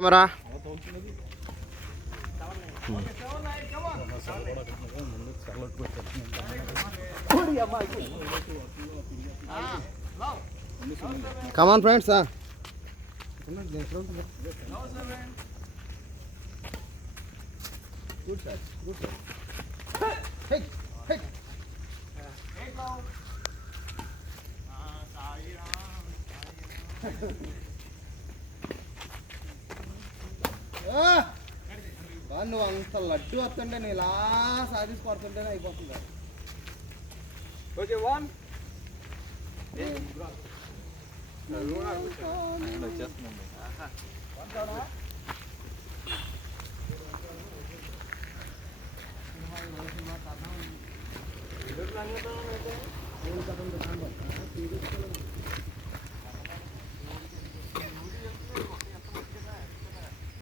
Camera come on friends good sir good sir hey hey నువ్వు అంత లడ్డు వస్తుంటే నేను ఇలా సాధించి పడుతుంటేనే అయిపోతుంది. Okay one